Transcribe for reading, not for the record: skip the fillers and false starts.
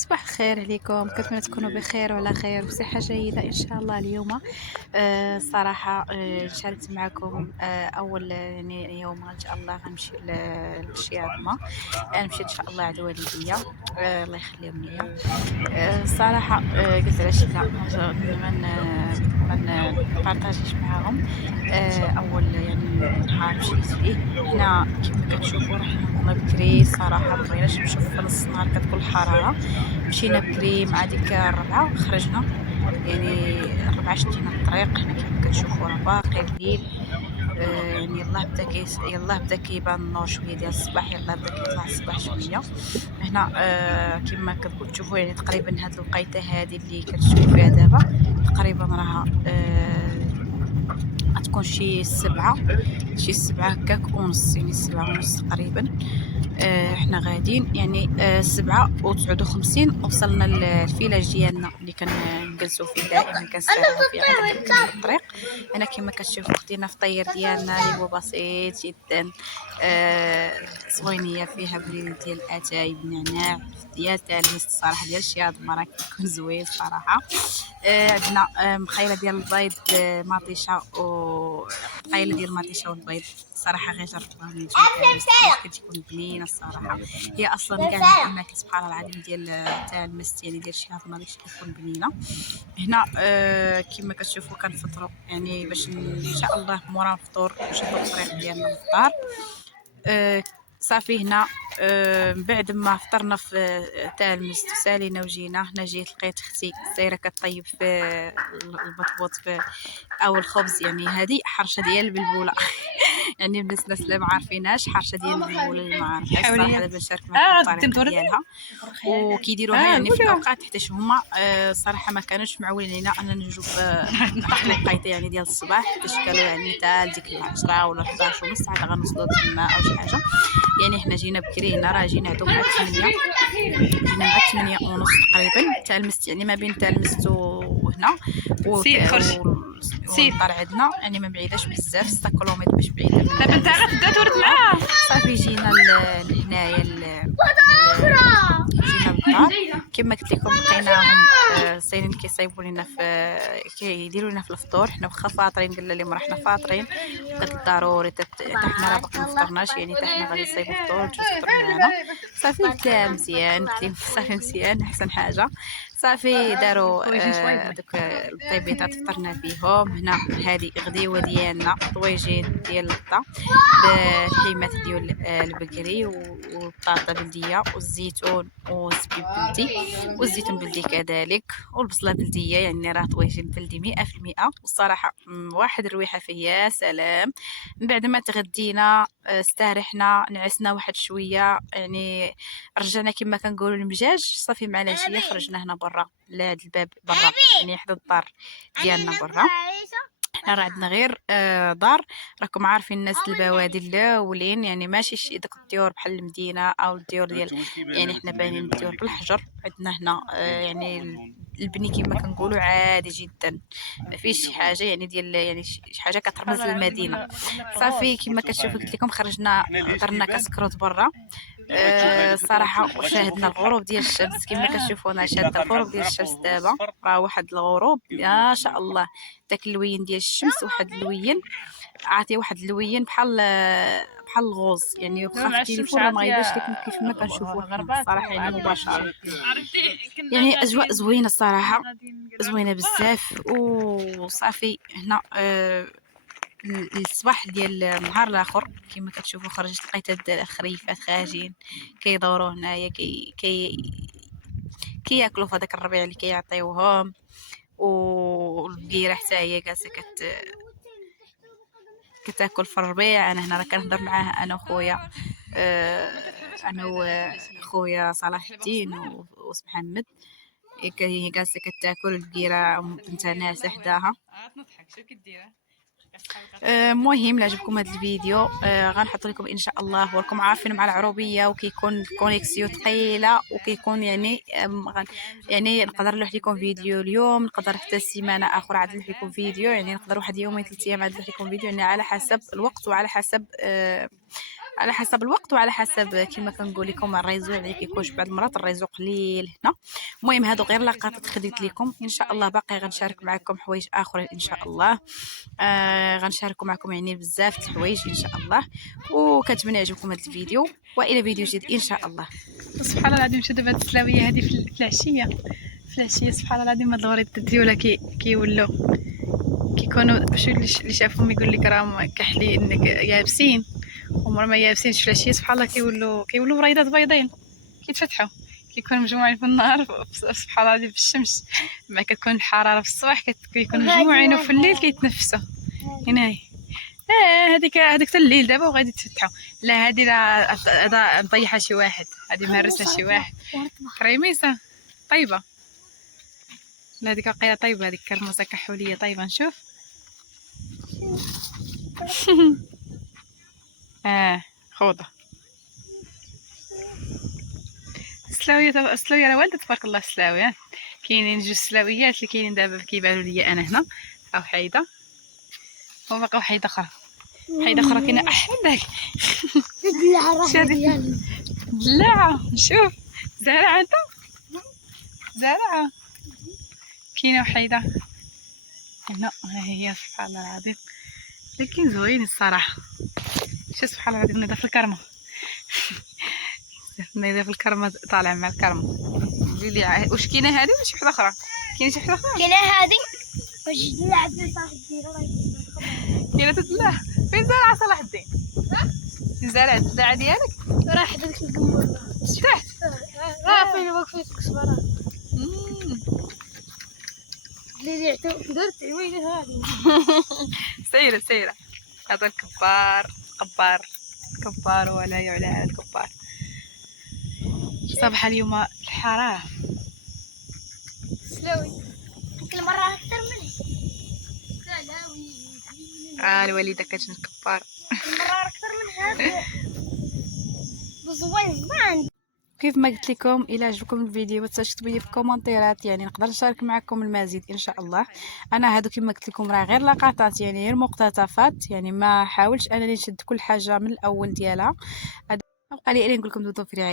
صباح الخير عليكم، كنتمنى تكونوا بخير وعلى خير وبصحة جيدة إن شاء الله. اليوم الصراحة شاركت معكم أول يعني يوم إن شاء الله غنمشي للشياطمة. أنا مشيت إن شاء الله عند والديا، الله يخليهم ليا. الصراحة قلت علاش لا ما نبارطاجيش معاهم. أول يعني نهار مشيت فيه هنا كما كتشوفوا راه حنا نضنا بكري، الصراحة ما بغيناش نمشيو في نص النهار كتكون الحرارة. مشينا بكري مع ديك الربعة خرجنا، يعني الربعة شدينا الطريق هنا كما كتشوفوا راه باقي الليل. يعني يلاه بدا كيبان النور شويه ديال الصباح، يلاه بدا كيطلع الصباح شويه هنا. كما كتشوفوا يعني تقريبا هاد الوقيته هادي اللي كتشوفوا فيها دابا تقريبا راها غتكون شي 7 هكاك ونص، يعني 7 ونص تقريبا. حنا غاديين يعني 7:59 وصلنا للفيلاج ديالنا اللي كنجلسوا فيه دائما كنستراحوا فيه عاد كنكملوا الطريق. هنا كما كتشوفوا خدينا فطير ديالنا اللي هو بسيط جدا، صوينيه فيها بليل ديال الاتاي بالنعناع ديال تالميس، الصراحه ديال الشياط راه كيكون زوين الصراحه. عندنا مخيله ديال البيض، مطيشه ومخيله ديال المطيشه والبيض، الصراحه غير جربوها من كتكون بنينه الصراحه. هي اصلا كاع الاماكن سبحان الله العظيم ديال تاع المست يعني ديال الشياط ماليش كتكون بنينه. هنا كما كتشوفوا كنفطروا يعني باش ان شاء الله مورا الفطور نشدوا الطريق ديالنا للدار. صافي هنا من بعد ما فطرنا في تاع المست سالينا وجينا هنا، جيت لقيت اختي سايره كطيب في البطبوط في او الخبز، يعني هذه حرشه ديال البلبوله يعني الناس اللي ما عارفيناش حرشه ديال البلبوله اللي ما عارفاش الصراحه دابا نشارك معكم الطريقه ديالها وكيديروها يعني في اوقات حيت هما الصراحه ما كانوش معولين لينا ان نجوا في واحد الوقيته يعني ديال الصباح، حيت كانوا يعني حتى ديك 10 ولا 11 ونص عاد غنوصلوا تما او شي حاجه. يعني حنا جينا بكري هنا، راه جينا عندهم مع 8، جينا مع 8 ونص تقريبا. تالمست يعني ما بين تالمست وهنا والدار عندنا يعني ما بعيداش بزاف، 6 كيلومتر باش بعيده. دابا انت غتبدا تورد معاه. صافي جينا لهنايا جينا للدار كما قلت لكم، لقيناهم سايرين كيصايبوا لنا في كيديروا لنا في الفطور. حنا واخا فاطرين قلنا لهم راه حنا فاطرين، قلت ضروري حتى حنا راه باقي ما فطرناش، يعني حتى حنا غادي نصايبوا فطور تجوا تفطروا معنا. صافي قلت لها مزيان، قلت لهم صافي مزيان احسن حاجه. صافي داروا دوك الطيبيطات فطرنا فيهم. هنا هذه غديوه ديالنا طويجين ديال الغدا بالحيمات ديال البقري والبطاطا بلديه والزيتون والزبيب بلدي والزيتون بلدي كذلك والبصله بلديه، يعني راه طويجين بلدي 100%. والصراحه واحد الرويحه فيه يا سلام. من بعد ما تغدينا استرحنا نعسنا واحد شويه، يعني رجعنا كما كنقولوا المجاج. صافي مع العشيه خرجنا هنا برا لهاد الباب برا، يعني حدا الدار ديالنا برا. حنا راه عندنا غير دار، راكم عارفين الناس البوادي الاولين، يعني ماشي داك الديور بحال المدينه او الديور ديال يعني حنا باينين الديور بالحجر. عندنا هنا يعني البني كما كنقولوا عادي جدا، ما فيش شي حاجه يعني ديال يعني شي حاجه كترمز للمدينه. صافي كما كتشوفوا قلت لكم خرجنا درنا كاسكروت برا. الصراحه شاهدنا الغروب ديال الشمس كما كتشوفوا. انا شاهده الغروب ديال الشمس دابا، راه واحد الغروب ما شاء الله. داك اللوين ديال الشمس واحد اللوين عاطي، واحد اللوين بحال الغوز، يعني واخا في التليفون راه ما غيبانش لكم كيف ما كنشوفوه حنا الصراحه يعني مباشره. يعني اجواء زوينه الصراحه، زوينه بزاف. وصافي هنا الصباح ديال النهار الاخر كما كتشوفوا خرجت لقيت هاد الخريفات خارجين كيدوروا هنايا كياكلوا في هذاك الربيع اللي كيعطيوهم. والبقيره حتى هي جالسه كتاكل في الربيع. انا هنا راه كنهضر معاه انا وخويا، انا وخويا صلاح الدين ومحمد. هي جالسه كتاكل البقيره بنت ناس حداها. مهم لا عجبكم هذا الفيديو غنحط لكم ان شاء الله. وراكم عارفين مع العروبيه وكيكون الكونيكسيون ثقيله وكيكون يعني يعني نقدر نلوح لكم فيديو اليوم، نقدر حتى السيمانه اخرى عاد نلوح لكم فيديو، يعني نقدر واحد يومين 3 ايام عاد نلوح لكم فيديو، يعني على حسب الوقت وعلى حسب على حسب الوقت وعلى حسب كما كنقول لكم الريزو يعني كيكونش بعض المرات الريزو قليل هنا. المهم هادو غير لقطات خديت لكم، ان شاء الله باقي غنشارك معكم حوايج اخرين ان شاء الله. غنشاركوا معكم يعني بزاف د الحوايج ان شاء الله، وكنتمنى يعجبكم هذا الفيديو، والى فيديو جديد ان شاء الله. سبحان الله العظيم شدوا هاد السلاويه هذه في العشيه، سبحان الله العظيم هاد الوريد ديالها كيولوا كيكونوا شو اللي شافهم يقول لك راهم كحلين يابسين، ومر ما يابسينش في العشيه سبحان الله كيولوا وريضات بيضين كيتفتحوا، كيكونوا مجموعين في النهار سبحان الله العظيم في الشمس، مع كتكون الحراره في الصباح كيكونوا مجموعين، وفي الليل كيتنفسوا هنايا. هذيك حتى الليل دابا وغادي تفتحوا. لا هذه لا مطيحه شي واحد، هذه مهرسه شي واحد كريميسه طيبه. لا هذيك قيله طيبه، هذيك كرموسه كحوليه طيبه. نشوف خوضه السلاويه راه والده تبارك الله. السلاويه كاينين جوج سلاويات اللي كاينين دابا كيبانوا ليا انا هنا، او حيده وباقا وحيده اخرى، حيده اخرى كاينه احداك دلاعه. نشوف زارعه انت زارعه كاينه وحيده هنا، ها هي سبحان الله العظيم، لكن زوين الصراحه. شوف سبحان الله العظيم نضيف في الكرمه نضيف في الكرمه طالع مع الكرمه. لي واش كاينه هذه ولا شي وحده اخرى؟ كاينه شي وحده اخرى؟ كاينه هذه واش دلع بن صلاح الدين كاينه تدلع. فين زارعه صلاح الدين؟ فين زارعه الدلعه ديالك؟ راح داك القمر تحت فين واقفين في الكسبره اللي عتو درت عويله هذه سيره هذا الكبار ولا يعلى على الكبار. صباح اليوم الحراره سلاوي كل مره اكثر منه سلاوي. الوالده كتجن كبار كل مره اكثر من هذا بزوين ما عندي. كيف ما قلت لكم الى عجبكم الفيديو ما تنساوش تكتبوا لي في الكومنتيرات، يعني نقدر نشارك معكم المزيد ان شاء الله. انا هادو كما قلت لكم راه غير لقطات يعني غير مقتطفات، يعني ما حاولش انني نشد كل حاجه من الاول ديالها. هذا بقى لي نقول لكم دوزو في رعاية.